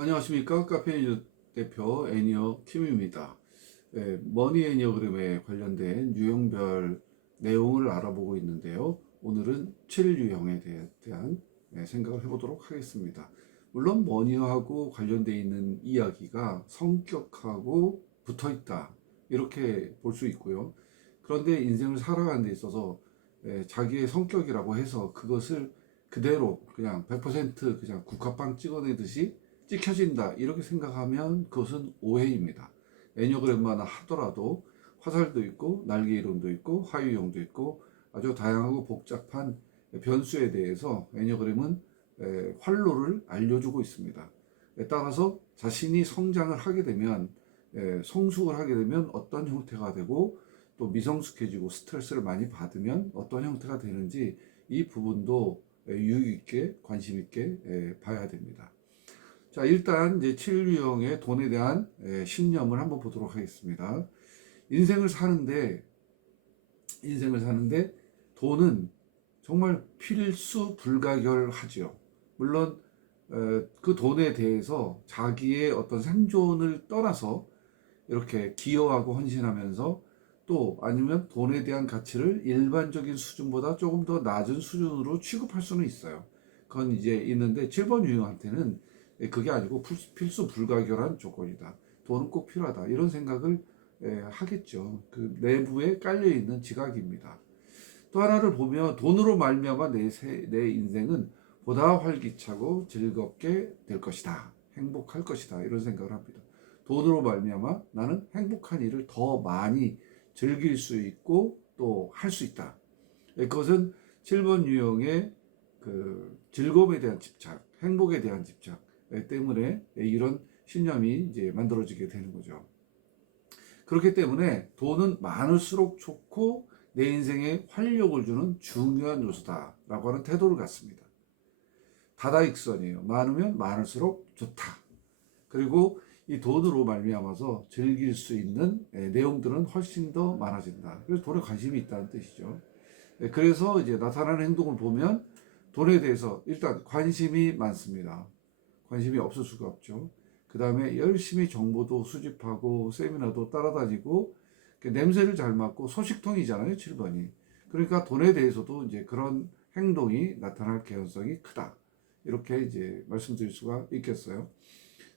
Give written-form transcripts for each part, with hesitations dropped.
안녕하십니까. 카페인 대표 애니어 킴입니다. 머니 애니어그램에 관련된 유형별 내용을 알아보고 있는데요. 오늘은 7유형에 대한 생각을 해보도록 하겠습니다. 물론 머니하고 관련되어 있는 이야기가 성격하고 붙어 있다, 이렇게 볼 수 있고요. 그런데 인생을 살아가는 데 있어서 자기의 성격이라고 해서 그것을 그대로 그냥 100% 그냥 국화빵 찍어내듯이 찍혀진다, 이렇게 생각하면 그것은 오해입니다. 애니어그램만 하더라도 화살도 있고 날개 이론도 있고 화유형도 있고 아주 다양하고 복잡한 변수에 대해서 애니어그램은 활로를 알려주고 있습니다. 따라서 자신이 성장을 하게 되면, 성숙을 하게 되면 어떤 형태가 되고, 또 미성숙해지고 스트레스를 많이 받으면 어떤 형태가 되는지, 이 부분도 유익 있게 관심 있게 봐야 됩니다. 자, 일단 이제 7유형의 돈에 대한 신념을 한번 보도록 하겠습니다. 인생을 사는데 돈은 정말 필수 불가결하죠. 물론 그 돈에 대해서 자기의 어떤 생존을 떠나서 이렇게 기여하고 헌신하면서, 또 아니면 돈에 대한 가치를 일반적인 수준보다 조금 더 낮은 수준으로 취급할 수는 있어요. 그건 이제 있는데 7번 유형한테는 그게 아니고 필수 불가결한 조건이다, 돈은 꼭 필요하다, 이런 생각을 하겠죠. 그 내부에 깔려 있는 지각입니다. 또 하나를 보면 돈으로 말미암아 내 인생은 보다 활기차고 즐겁게 될 것이다, 행복할 것이다, 이런 생각을 합니다. 돈으로 말미암아 나는 행복한 일을 더 많이 즐길 수 있고 또 할 수 있다. 그것은 7번 유형의 그 즐거움에 대한 집착, 행복에 대한 집착 때문에 이런 신념이 이제 만들어지게 되는 거죠. 그렇기 때문에 돈은 많을수록 좋고 내 인생에 활력을 주는 중요한 요소다라고 하는 태도를 갖습니다. 다다익선이에요. 많으면 많을수록 좋다. 그리고 이 돈으로 말미암아서 즐길 수 있는 내용들은 훨씬 더 많아진다. 그래서 돈에 관심이 있다는 뜻이죠. 그래서 이제 나타나는 행동을 보면 돈에 대해서 일단 관심이 많습니다. 관심이 없을 수가 없죠. 그 다음에 열심히 정보도 수집하고 세미나도 따라다니고 냄새를 잘 맡고 소식통이잖아요, 7번이. 그러니까 돈에 대해서도 이제 그런 행동이 나타날 개연성이 크다, 이렇게 이제 말씀드릴 수가 있겠어요.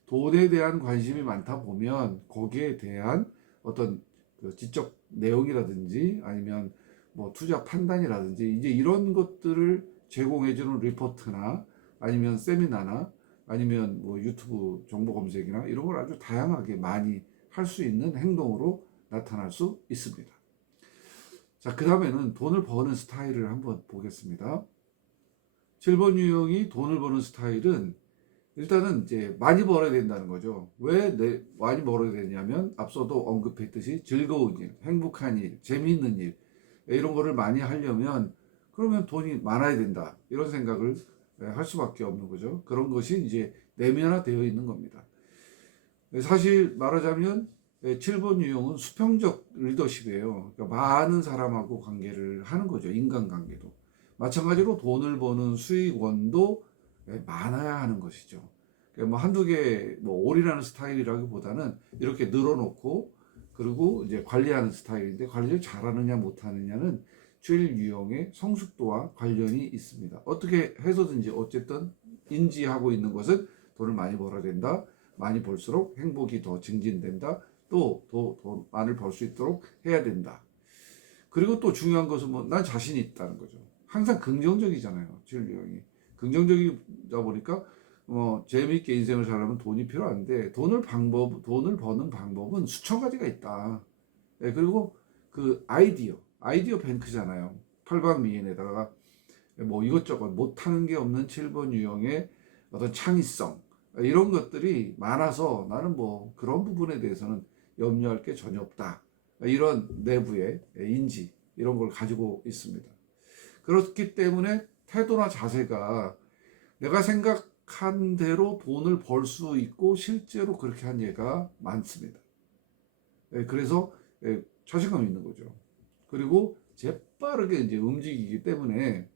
돈에 대한 관심이 많다 보면 거기에 대한 어떤 그 지적 내용이라든지 아니면 뭐 투자 판단이라든지 이제 이런 것들을 제공해주는 리포트나 아니면 세미나나 아니면 뭐 유튜브 정보 검색이나 이런 걸 아주 다양하게 많이 할 수 있는 행동으로 나타날 수 있습니다. 자, 그 다음에는 돈을 버는 스타일을 한번 보겠습니다. 7번 유형이 돈을 버는 스타일은 일단은 이제 많이 벌어야 된다는 거죠. 왜 많이 벌어야 되냐면 앞서도 언급했듯이 즐거운 일, 행복한 일, 재미있는 일, 이런 거를 많이 하려면 그러면 돈이 많아야 된다, 이런 생각을 할 수밖에 없는 거죠. 그런 것이 이제 내면화되어 있는 겁니다. 사실 말하자면 7번 유형은 수평적 리더십이에요. 그러니까 많은 사람하고 관계를 하는 거죠. 인간관계도. 마찬가지로 돈을 버는 수익원도 많아야 하는 것이죠. 그러니까 뭐 한두 개 뭐 올인하는 스타일이라기보다는 이렇게 늘어놓고 그리고 이제 관리하는 스타일인데, 관리를 잘하느냐 못하느냐는 7 유형의 성숙도와 관련이 있습니다. 어떻게 해서든지 어쨌든 인지하고 있는 것은 돈을 많이 벌어야 된다. 많이 벌수록 행복이 더 증진된다. 또 더 많이 벌 수 있도록 해야 된다. 그리고 또 중요한 것은 뭐 난 자신이 있다는 거죠. 항상 긍정적이잖아요, 7 유형이. 긍정적이다 보니까 재미있게 인생을 살려면 돈이 필요한데 돈을 버는 방법은 수천 가지가 있다. 그리고 그 아이디어 뱅크잖아요. 팔방미인에다가 뭐 이것저것 못하는 게 없는 7번 유형의 어떤 창의성, 이런 것들이 많아서 나는 뭐 그런 부분에 대해서는 염려할 게 전혀 없다, 이런 내부의 인지, 이런 걸 가지고 있습니다. 그렇기 때문에 태도나 자세가 내가 생각한 대로 돈을 벌 수 있고 실제로 그렇게 한 예가 많습니다. 그래서 자신감 있는 거죠. 그리고 재빠르게 이제 움직이기 때문에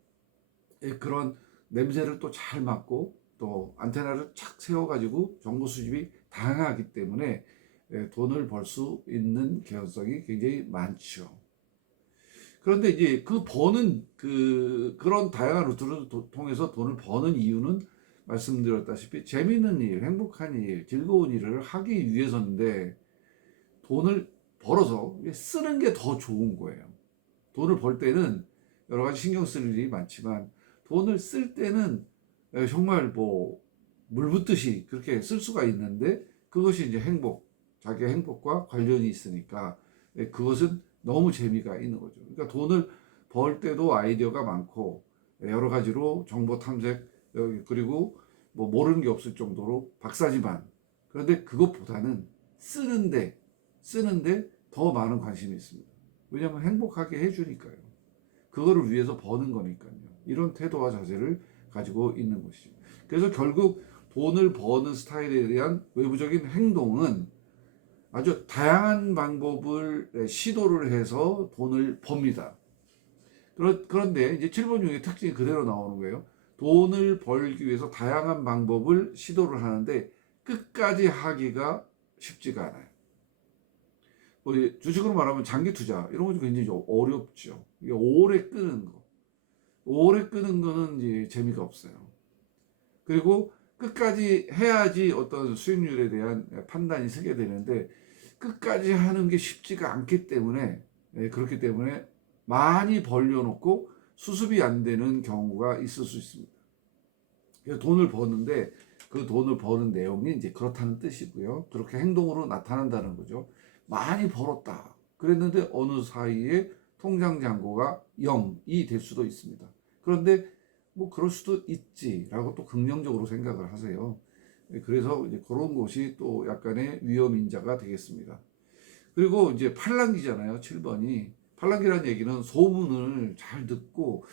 그런 냄새를 또 잘 맡고 또 안테나를 착 세워가지고 정보 수집이 다양하기 때문에 돈을 벌 수 있는 개연성이 굉장히 많죠. 그런데 이제 그 버는 그런 다양한 루트를 통해서 돈을 버는 이유는 말씀드렸다시피 재미있는 일, 행복한 일, 즐거운 일을 하기 위해서인데 돈을 벌어서 쓰는 게 더 좋은 거예요. 돈을 벌 때는 여러 가지 신경 쓸 일이 많지만 돈을 쓸 때는 정말 뭐 물 붓듯이 그렇게 쓸 수가 있는데 그것이 이제 자기의 행복과 관련이 있으니까 그것은 너무 재미가 있는 거죠. 그러니까 돈을 벌 때도 아이디어가 많고 여러 가지로 정보 탐색 그리고 뭐 모르는 게 없을 정도로 박사지만 그런데 그것보다는 쓰는데 더 많은 관심이 있습니다. 왜냐하면 행복하게 해주니까요. 그거를 위해서 버는 거니까요. 이런 태도와 자세를 가지고 있는 것이죠. 그래서 결국 돈을 버는 스타일에 대한 외부적인 행동은 아주 다양한 방법을 시도를 해서 돈을 법니다. 그런데 이제 7번 중에 특징이 그대로 나오는 거예요. 돈을 벌기 위해서 다양한 방법을 시도를 하는데 끝까지 하기가 쉽지가 않아요. 뭐 주식으로 말하면 장기 투자 이런 것도 굉장히 어렵죠. 이게 오래 끄는 거는 이제 재미가 없어요. 그리고 끝까지 해야지 어떤 수익률에 대한 판단이 서게 되는데 끝까지 하는 게 쉽지가 않기 때문에 그렇기 때문에 많이 벌려놓고 수습이 안 되는 경우가 있을 수 있습니다. 돈을 버는데 그 돈을 버는 내용이 이제 그렇다는 뜻이고요. 그렇게 행동으로 나타난다는 거죠. 많이 벌었다. 그랬는데 어느 사이에 통장 잔고가 0이 될 수도 있습니다. 그런데 뭐 그럴 수도 있지라고 또 긍정적으로 생각을 하세요. 그래서 이제 그런 것이 또 약간의 위험 인자가 되겠습니다. 그리고 이제 팔랑귀잖아요. 7번이. 팔랑귀라는 얘기는 소문을 잘 듣고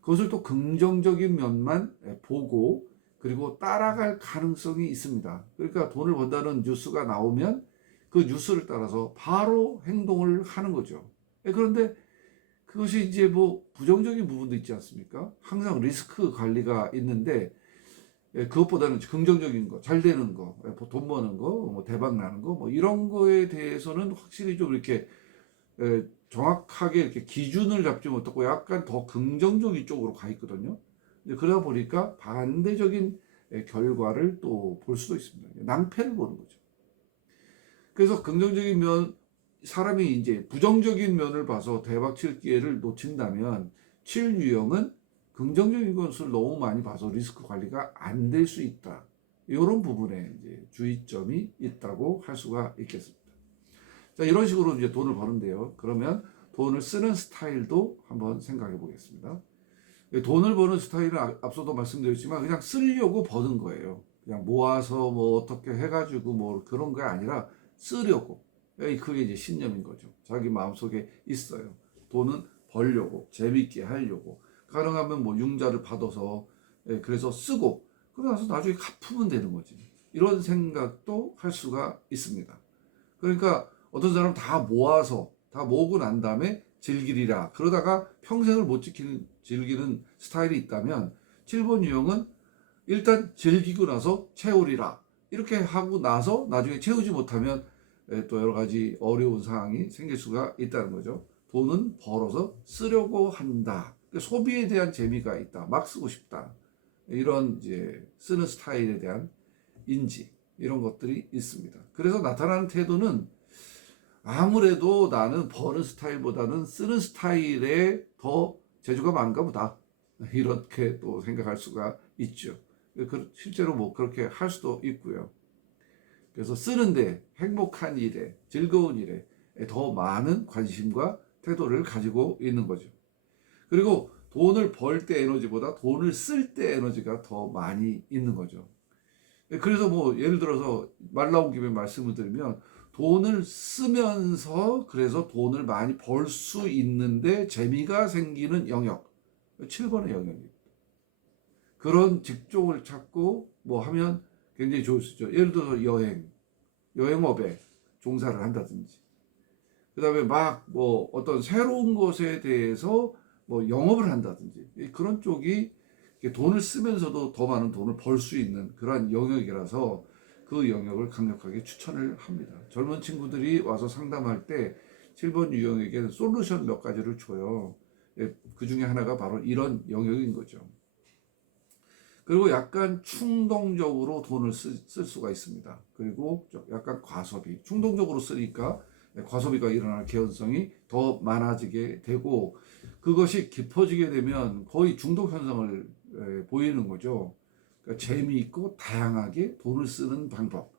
그것을 또 긍정적인 면만 보고 그리고 따라갈 가능성이 있습니다. 그러니까 돈을 번다는 뉴스가 나오면 그 뉴스를 따라서 바로 행동을 하는 거죠. 그런데 그것이 이제 뭐 부정적인 부분도 있지 않습니까? 항상 리스크 관리가 있는데 그것보다는 긍정적인 거, 잘 되는 거, 돈 버는 거, 뭐 대박 나는 거, 뭐 이런 거에 대해서는 확실히 좀 이렇게 정확하게 이렇게 기준을 잡지 못하고 약간 더 긍정적인 쪽으로 가 있거든요. 그러다 보니까 반대적인 결과를 또 볼 수도 있습니다. 낭패를 보는 거죠. 그래서 긍정적인 면, 사람이 이제 부정적인 면을 봐서 대박 칠 기회를 놓친다면 7유형은 긍정적인 것을 너무 많이 봐서 리스크 관리가 안 될 수 있다. 이런 부분에 이제 주의점이 있다고 할 수가 있겠습니다. 자, 이런 식으로 이제 돈을 버는데요. 그러면 돈을 쓰는 스타일도 한번 생각해 보겠습니다. 돈을 버는 스타일은 앞서도 말씀드렸지만 그냥 쓰려고 버는 거예요. 그냥 모아서 뭐 어떻게 해가지고 뭐 그런 게 아니라 쓰려고. 그게 이제 신념인 거죠. 자기 마음속에 있어요. 돈은 벌려고, 재밌게 하려고. 가능하면 뭐 융자를 받아서 그래서 쓰고 그러고 나서 나중에 갚으면 되는 거지. 이런 생각도 할 수가 있습니다. 그러니까 어떤 사람 다 모아서 다 모으고 난 다음에 즐기리라. 그러다가 평생을 못 즐기는 스타일이 있다면 7번 유형은 일단 즐기고 나서 채우리라. 이렇게 하고 나서 나중에 채우지 못하면 또 여러 가지 어려운 상황이 생길 수가 있다는 거죠. 돈은 벌어서 쓰려고 한다. 소비에 대한 재미가 있다. 막 쓰고 싶다. 이런 이제 쓰는 스타일에 대한 인지 이런 것들이 있습니다. 그래서 나타나는 태도는 아무래도 나는 버는 스타일보다는 쓰는 스타일에 더 재주가 많은가 보다. 이렇게 또 생각할 수가 있죠. 실제로 뭐 그렇게 할 수도 있고요. 그래서 쓰는데 행복한 일에 즐거운 일에 더 많은 관심과 태도를 가지고 있는 거죠. 그리고 돈을 벌 때 에너지보다 돈을 쓸 때 에너지가 더 많이 있는 거죠. 그래서 뭐 예를 들어서 말 나온 김에 말씀을 드리면 돈을 쓰면서 그래서 돈을 많이 벌 수 있는데 재미가 생기는 영역 7번의 영역입니다. 그런 직종을 찾고 뭐 하면 굉장히 좋을 수 있죠. 예를 들어서 여행업에 종사를 한다든지 그 다음에 막 뭐 어떤 새로운 것에 대해서 뭐 영업을 한다든지 그런 쪽이 돈을 쓰면서도 더 많은 돈을 벌 수 있는 그러한 영역이라서 그 영역을 강력하게 추천을 합니다. 젊은 친구들이 와서 상담할 때 7번 유형에게는 솔루션 몇 가지를 줘요. 그 중에 하나가 바로 이런 영역인 거죠. 그리고 약간 충동적으로 돈을 쓸 수가 있습니다. 그리고 약간 과소비, 충동적으로 쓰니까 과소비가 일어날 개연성이 더 많아지게 되고, 그것이 깊어지게 되면 거의 중독 현상을 보이는 거죠. 그러니까 재미있고 다양하게 돈을 쓰는 방법,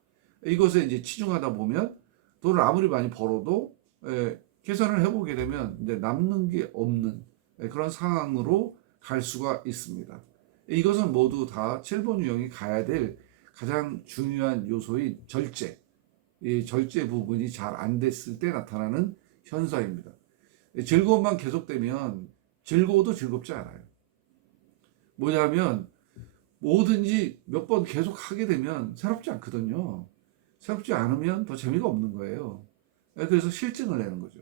이것에 이제 치중하다 보면 돈을 아무리 많이 벌어도 계산을 해보게 되면 이제 남는 게 없는 그런 상황으로 갈 수가 있습니다. 이것은 모두 다 7번 유형이 가야 될 가장 중요한 요소인 절제, 이 절제 부분이 잘 안 됐을 때 나타나는 현상입니다. 즐거움만 계속되면 즐거워도 즐겁지 않아요. 뭐냐면 뭐든지 몇 번 계속 하게 되면 새롭지 않거든요. 새롭지 않으면 더 재미가 없는 거예요. 그래서 실증을 내는 거죠.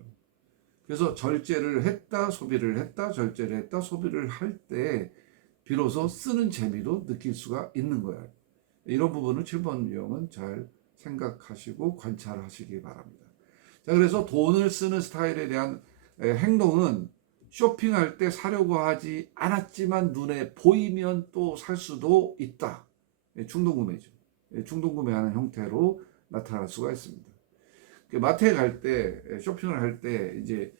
그래서 절제를 했다, 소비를 했다, 절제를 했다, 소비를 할 때 비로소 쓰는 재미도 느낄 수가 있는 거예요. 이런 부분을 7번 유형은 잘 생각하시고 관찰하시기 바랍니다. 자, 그래서 돈을 쓰는 스타일에 대한 행동은 쇼핑할 때 사려고 하지 않았지만 눈에 보이면 또 살 수도 있다. 충동구매죠. 충동구매하는 형태로 나타날 수가 있습니다. 마트에 갈 때, 쇼핑을 할 때 이제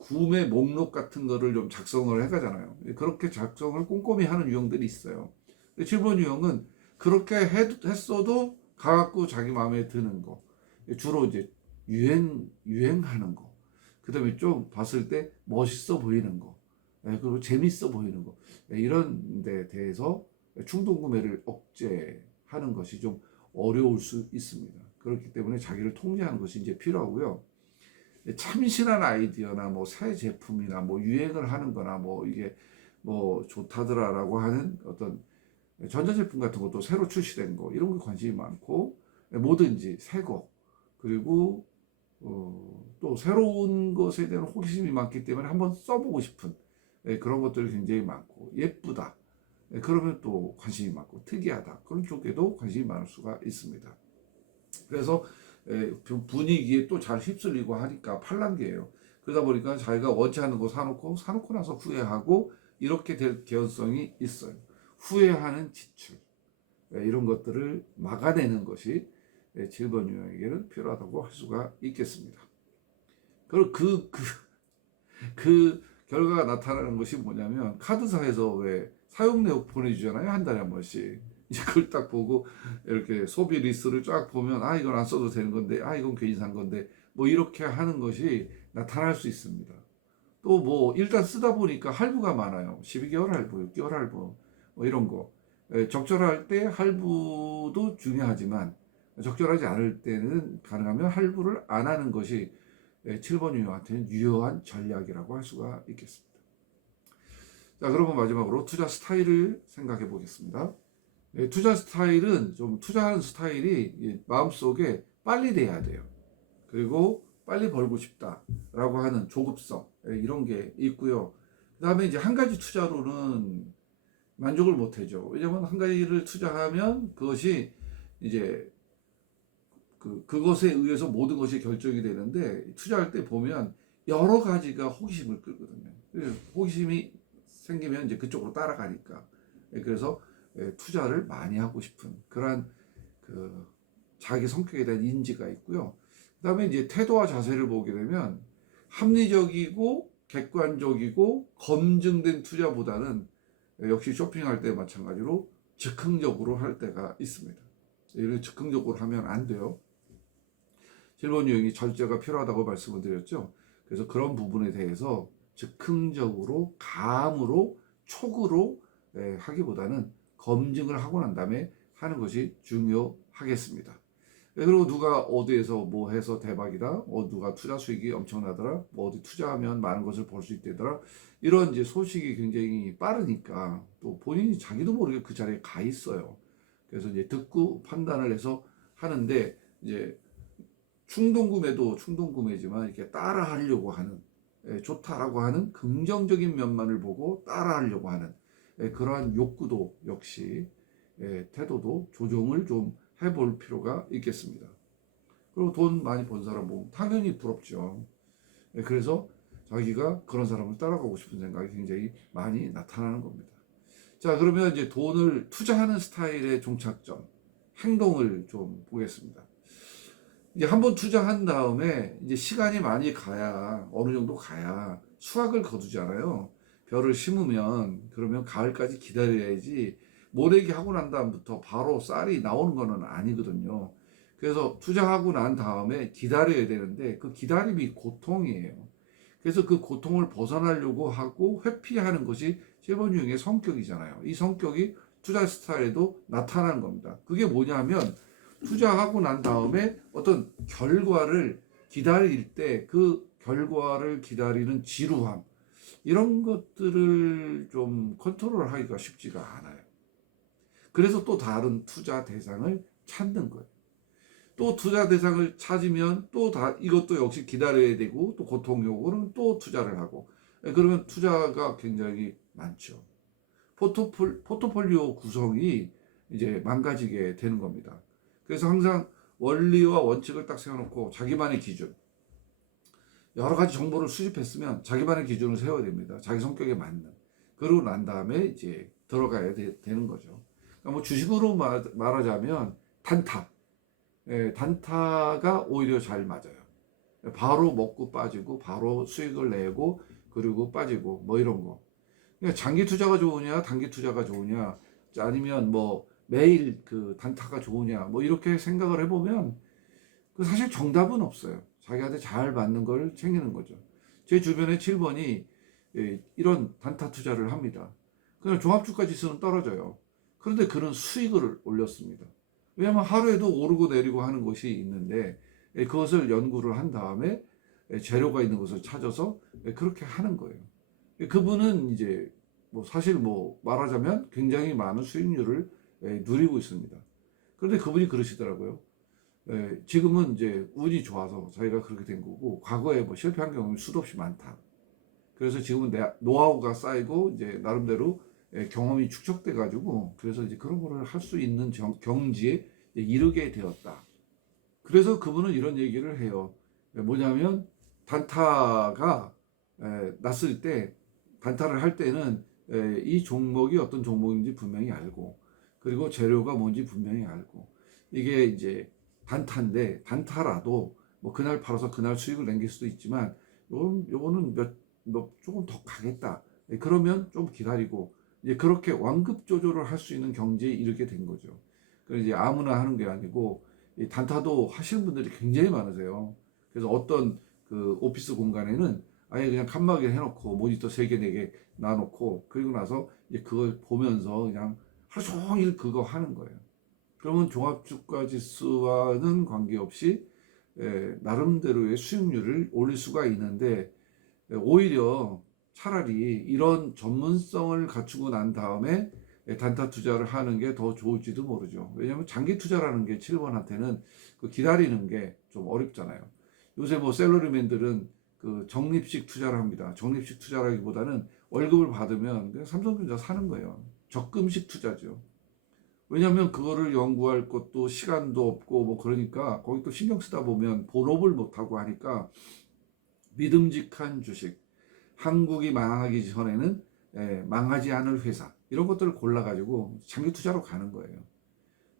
구매 목록 같은 거를 좀 작성을 해가잖아요. 그렇게 작성을 꼼꼼히 하는 유형들이 있어요. 7번 유형은 그렇게 했어도 가갖고 자기 마음에 드는 거, 주로 이제 유행하는 거, 그 다음에 좀 봤을 때 멋있어 보이는 거, 그리고 재밌어 보이는 거, 이런 데 대해서 충동 구매를 억제하는 것이 좀 어려울 수 있습니다. 그렇기 때문에 자기를 통제하는 것이 이제 필요하고요. 참신한 아이디어나 뭐 새 제품이나 뭐 유행을 하는 거나 뭐 이게 뭐 좋다더라라고 하는 어떤 전자제품 같은 것도 새로 출시된 거, 이런 거 관심이 많고, 뭐든지 새 거, 그리고 또 새로운 것에 대한 호기심이 많기 때문에 한번 써보고 싶은 그런 것들이 굉장히 많고, 예쁘다, 그러면 또 관심이 많고, 특이하다, 그런 쪽에도 관심이 많을 수가 있습니다. 그래서 분위기에 또 잘 휩쓸리고 하니까 팔랑귀예요. 그러다 보니까 자기가 원치 않는 거 사놓고 나서 후회하고, 이렇게 될 개연성이 있어요. 후회하는 지출, 이런 것들을 막아내는 것이 7번 유형에게는 필요하다고 할 수가 있겠습니다. 그리고 그 결과가 나타나는 것이 뭐냐면, 카드사에서 왜 사용 내역 보내주잖아요. 한 달에 한 번씩. 이제 그걸 딱 보고 이렇게 소비 리스트를 쫙 보면, 아, 이건 안 써도 되는 건데, 아, 이건 괜히 산 건데, 뭐 이렇게 하는 것이 나타날 수 있습니다. 또 뭐 일단 쓰다 보니까 할부가 많아요. 12개월 할부, 6개월 할부, 뭐 이런 거. 적절할 때 할부도 중요하지만, 적절하지 않을 때는 가능하면 할부를 안 하는 것이 7번 유형한테는 유효한 전략이라고 할 수가 있겠습니다. 자, 그러면 마지막으로 투자 스타일을 생각해 보겠습니다. 투자 스타일은 좀 투자하는 스타일이 마음속에 빨리 돼야 돼요. 그리고 빨리 벌고 싶다라고 하는 조급성, 이런 게 있고요. 그 다음에 이제 한 가지 투자로는 만족을 못 하죠. 왜냐면 한 가지를 투자하면 그것이 이제 그것에 의해서 모든 것이 결정이 되는데, 투자할 때 보면 여러 가지가 호기심을 끌거든요. 호기심이 생기면 이제 그쪽으로 따라가니까. 그래서 투자를 많이 하고 싶은 그러한 그 자기 성격에 대한 인지가 있고요. 그 다음에 이제 태도와 자세를 보게 되면 합리적이고 객관적이고 검증된 투자보다는 역시 쇼핑할 때 마찬가지로 즉흥적으로 할 때가 있습니다. 이를 즉흥적으로 하면 안 돼요. 7번 유형이 절제가 필요하다고 말씀을 드렸죠. 그래서 그런 부분에 대해서 즉흥적으로, 감으로, 촉으로 하기보다는 검증을 하고 난 다음에 하는 것이 중요하겠습니다. 그리고 누가 어디에서 뭐 해서 대박이다, 누가 투자 수익이 엄청나더라, 뭐 어디 투자하면 많은 것을 벌 수 있대더라, 이런 이제 소식이 굉장히 빠르니까 또 본인이 자기도 모르게 그 자리에 가 있어요. 그래서 이제 듣고 판단을 해서 하는데, 이제 충동구매도 충동구매지만 이렇게 따라하려고 하는, 좋다라고 하는 긍정적인 면만을 보고 따라하려고 하는, 그러한 욕구도 역시 태도도 조정을 좀 해볼 필요가 있겠습니다. 그리고 돈 많이 번 사람 보면 당연히 부럽죠. 그래서 자기가 그런 사람을 따라가고 싶은 생각이 굉장히 많이 나타나는 겁니다. 자, 그러면 이제 돈을 투자하는 스타일의 종착점, 행동을 좀 보겠습니다. 이제 한번 투자한 다음에 이제 시간이 많이 가야, 어느 정도 가야 수확을 거두잖아요. 벼를 심으면 그러면 가을까지 기다려야지 모내기 하고 난 다음부터 바로 쌀이 나오는 거는 아니거든요. 그래서 투자하고 난 다음에 기다려야 되는데 그 기다림이 고통이에요. 그래서 그 고통을 벗어나려고 하고 회피하는 것이 7번 유형의 성격이잖아요. 이 성격이 투자 스타일에도 나타나는 겁니다. 그게 뭐냐면 투자하고 난 다음에 어떤 결과를 기다릴 때 그 결과를 기다리는 지루함, 이런 것들을 좀 컨트롤하기가 쉽지가 않아요. 그래서 또 다른 투자 대상을 찾는 거예요. 또 투자 대상을 찾으면 또 이것도 역시 기다려야 되고 또 고통이고 그러면 또 투자를 하고 그러면 투자가 굉장히 많죠. 포트폴리오 구성이 이제 망가지게 되는 겁니다. 그래서 항상 원리와 원칙을 딱 세워놓고 자기만의 기준, 여러 가지 정보를 수집했으면 자기만의 기준을 세워야 됩니다. 자기 성격에 맞는. 그러고 난 다음에 이제 들어가야 되는 거죠. 그러니까 뭐 주식으로 말하자면 단타. 단타가 오히려 잘 맞아요. 바로 먹고 빠지고, 바로 수익을 내고, 그리고 빠지고, 뭐 이런 거. 그러니까 장기 투자가 좋으냐, 단기 투자가 좋으냐, 아니면 뭐 매일 그 단타가 좋으냐, 뭐 이렇게 생각을 해보면 그 사실 정답은 없어요. 자기한테 잘 맞는 걸 챙기는 거죠. 제 주변에 7번이 이런 단타 투자를 합니다. 그냥 종합주가 지수는 떨어져요. 그런데 그는 수익을 올렸습니다. 왜냐하면 하루에도 오르고 내리고 하는 것이 있는데 그것을 연구를 한 다음에 재료가 있는 것을 찾아서 그렇게 하는 거예요. 그분은 이제 뭐 사실 뭐 말하자면 굉장히 많은 수익률을 누리고 있습니다. 그런데 그분이 그러시더라고요. 지금은 이제 운이 좋아서 자기가 그렇게 된 거고 과거에 뭐 실패한 경험이 수도 없이 많다. 그래서 지금은 내 노하우가 쌓이고 이제 나름대로 경험이 축적돼 가지고 그래서 이제 그런 거를 할 수 있는 경지에 이르게 되었다. 그래서 그분은 이런 얘기를 해요. 뭐냐면 단타가 났을 때 단타를 할 때는 이 종목이 어떤 종목인지 분명히 알고 그리고 재료가 뭔지 분명히 알고 이게 이제 단타인데 단타라도 뭐 그날 팔아서 그날 수익을 남길 수도 있지만 요거는 조금 더 가겠다. 그러면 좀 기다리고 이제 그렇게 완급 조절을 할 수 있는 경지에 이르게 된 거죠. 그래서 이제 아무나 하는 게 아니고 이 단타도 하시는 분들이 굉장히 많으세요. 그래서 어떤 그 오피스 공간에는 아예 그냥 칸막이 해놓고 모니터 3개, 4개 놔놓고 그리고 나서 이제 그걸 보면서 그냥 하루 종일 그거 하는 거예요. 그러면 종합주가지수와는 관계없이 나름대로의 수익률을 올릴 수가 있는데 오히려 차라리 이런 전문성을 갖추고 난 다음에 단타 투자를 하는 게 더 좋을지도 모르죠. 왜냐하면 장기 투자라는 게 7번한테는 그 기다리는 게 좀 어렵잖아요. 요새 뭐 셀러리맨들은 그 적립식 투자를 합니다. 적립식 투자라기보다는 월급을 받으면 그냥 삼성전자 사는 거예요. 적금식 투자죠. 왜냐하면 그거를 연구할 것도 시간도 없고 뭐 그러니까 거기 또 신경 쓰다 보면 본업을 못하고 하니까 믿음직한 주식, 한국이 망하기 전에는 망하지 않을 회사 이런 것들을 골라가지고 장기 투자로 가는 거예요.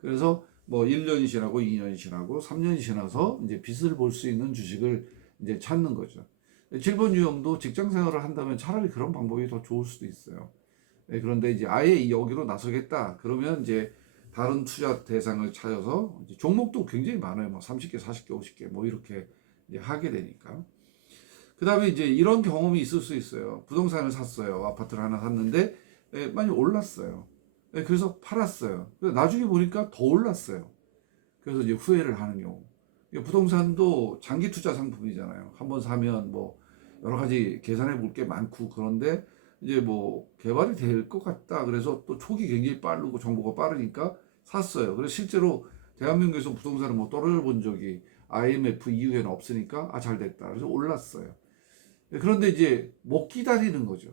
그래서 뭐 1년이 지나고 2년이 지나고 3년이 지나서 이제 빚을 볼 수 있는 주식을 이제 찾는 거죠. 7번 유형도 직장 생활을 한다면 차라리 그런 방법이 더 좋을 수도 있어요. 그런데 이제 아예 여기로 나서겠다. 그러면 이제 다른 투자 대상을 찾아서 이제 종목도 굉장히 많아요. 뭐 30개, 40개, 50개 뭐 이렇게 이제 하게 되니까. 그 다음에 이제 이런 경험이 있을 수 있어요. 부동산을 샀어요. 아파트를 하나 샀는데 많이 올랐어요. 그래서 팔았어요. 나중에 보니까 더 올랐어요. 그래서 이제 후회를 하는 경우. 부동산도 장기 투자 상품이잖아요. 한번 사면 뭐 여러 가지 계산해 볼 게 많고 그런데 이제 뭐 개발이 될 것 같다. 그래서 또 초기 굉장히 빠르고 정보가 빠르니까 샀어요. 그래서 실제로 대한민국에서 부동산을 뭐 떨어져 본 적이 IMF 이후에는 없으니까 잘 됐다. 그래서 올랐어요. 그런데 이제 못 기다리는 거죠.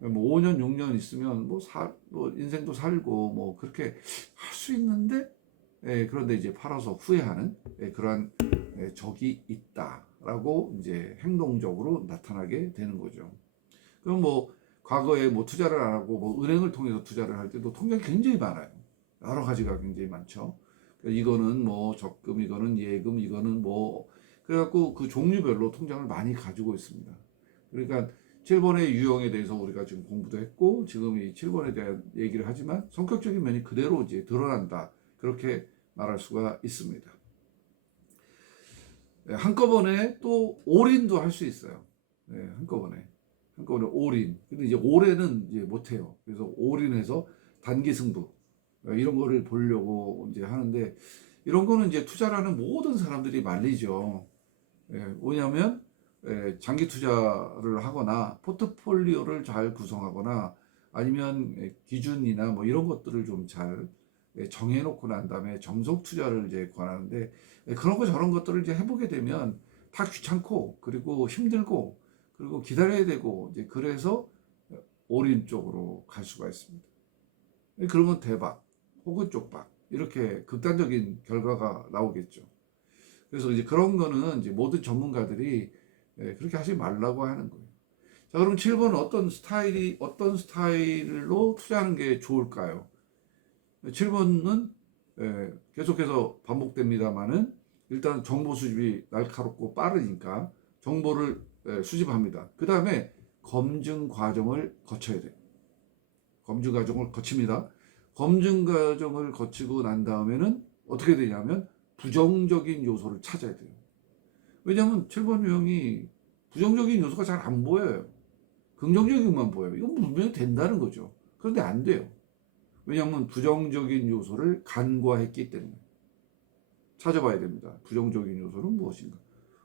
뭐 5년, 6년 있으면 뭐 인생도 살고 뭐 그렇게 할 수 있는데, 그런데 이제 팔아서 후회하는 그러한 적이 있다라고 이제 행동적으로 나타나게 되는 거죠. 그럼 뭐 과거에 뭐 투자를 안 하고 뭐 은행을 통해서 투자를 할 때도 통장이 굉장히 많아요. 여러 가지가 굉장히 많죠. 이거는 뭐 적금, 이거는 예금, 이거는 뭐 그래갖고 그 종류별로 통장을 많이 가지고 있습니다. 그러니까 7번의 유형에 대해서 우리가 지금 공부도 했고 지금 이 7번에 대한 얘기를 하지만 성격적인 면이 그대로 이제 드러난다. 그렇게 말할 수가 있습니다. 한꺼번에 또 올인도 할 수 있어요. 한꺼번에 올인. 근데 이제 올해는 이제 못해요. 그래서 올인해서 단기 승부 이런 거를 보려고 이제 하는데 이런 거는 이제 투자라는 모든 사람들이 말리죠. 왜냐하면 장기 투자를 하거나 포트폴리오를 잘 구성하거나 아니면 기준이나 뭐 이런 것들을 좀 잘 정해놓고 난 다음에 정석 투자를 이제 권하는데 그런 거 저런 것들을 이제 해보게 되면 다 귀찮고 그리고 힘들고 그리고 기다려야 되고 이제 그래서 올인 쪽으로 갈 수가 있습니다. 그러면 대박 혹은 쪽박 이렇게 극단적인 결과가 나오겠죠. 그래서 이제 그런 거는 이제 모든 전문가들이 그렇게 하지 말라고 하는 거예요. 자, 그럼 7번은 어떤 스타일로 투자하는 게 좋을까요? 7번은 계속해서 반복됩니다만은 일단 정보 수집이 날카롭고 빠르니까 정보를 수집합니다. 그 다음에 검증 과정을 거쳐야 돼요. 검증 과정을 거칩니다. 검증 과정을 거치고 난 다음에는 어떻게 되냐면 부정적인 요소를 찾아야 돼요. 왜냐하면 7번 유형이 부정적인 요소가 잘 안 보여요. 긍정적인 것만 보여요. 이건 분명히 된다는 거죠. 그런데 안 돼요. 왜냐하면 부정적인 요소를 간과했기 때문에. 찾아봐야 됩니다. 부정적인 요소는 무엇인가.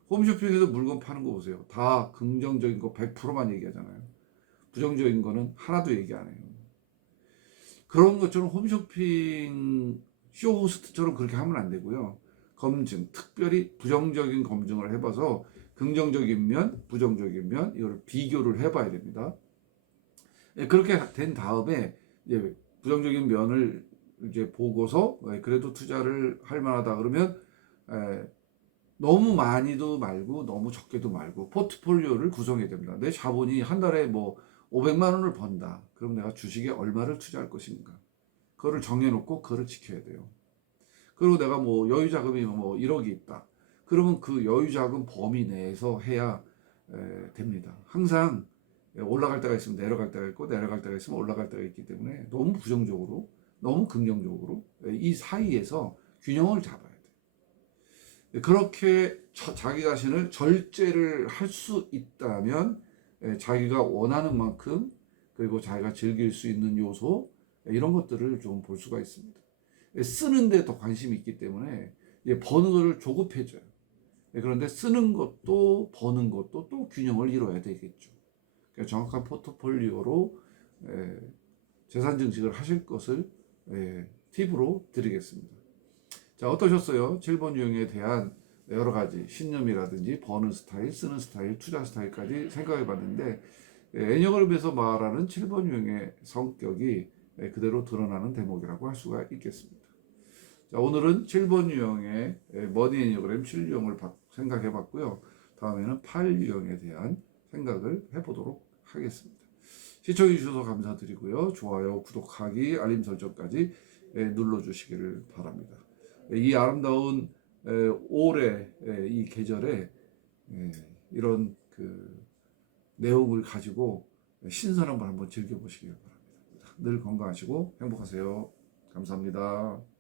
홈쇼핑에서 물건 파는 거 보세요. 다 긍정적인 거 100%만 얘기하잖아요. 부정적인 거는 하나도 얘기 안 해요. 그런 것처럼 홈쇼핑 쇼호스트처럼 그렇게 하면 안 되고요. 검증, 특별히 부정적인 검증을 해봐서 긍정적인 면, 부정적인 면 이걸 비교를 해봐야 됩니다. 그렇게 된 다음에 이제 부정적인 면을 이제 보고서 그래도 투자를 할 만하다 그러면 너무 많이도 말고 너무 적게도 말고 포트폴리오를 구성해야 됩니다. 내 자본이 한 달에 뭐 500만 원을 번다. 그럼 내가 주식에 얼마를 투자할 것인가? 그거를 정해놓고 그거를 지켜야 돼요. 그리고 내가 뭐 여유 자금이 뭐 1억이 있다. 그러면 그 여유 자금 범위 내에서 해야 됩니다. 항상 올라갈 때가 있으면 내려갈 때가 있고 내려갈 때가 있으면 올라갈 때가 있기 때문에 너무 부정적으로 너무 긍정적으로 이 사이에서 균형을 잡아야 돼요. 그렇게 자기 자신을 절제를 할 수 있다면 자기가 원하는 만큼 그리고 자기가 즐길 수 있는 요소 이런 것들을 좀 볼 수가 있습니다. 쓰는데 더 관심이 있기 때문에 버는 것을 조급해져요. 그런데 쓰는 것도 버는 것도 또 균형을 이뤄야 되겠죠. 그러니까 정확한 포트폴리오로 재산 증식을 하실 것을 팁으로 드리겠습니다. 자, 어떠셨어요? 7번 유형에 대한 여러 가지 신념이라든지 버는 스타일, 쓰는 스타일, 투자 스타일까지 생각해 봤는데 애니어그램에서 말하는 7번 유형의 성격이 그대로 드러나는 대목이라고 할 수가 있겠습니다. 자, 오늘은 7번 유형의 머니 애니어그램 7유형을 생각해 봤고요. 다음에는 8유형에 대한 생각을 해보도록 하겠습니다. 시청해 주셔서 감사드리고요. 좋아요, 구독하기, 알림 설정까지 눌러주시기를 바랍니다. 이 아름다운 올해 이 계절에 이런 그 내용을 가지고 신선한 걸 한번 즐겨보시기 바랍니다. 늘 건강하시고 행복하세요. 감사합니다.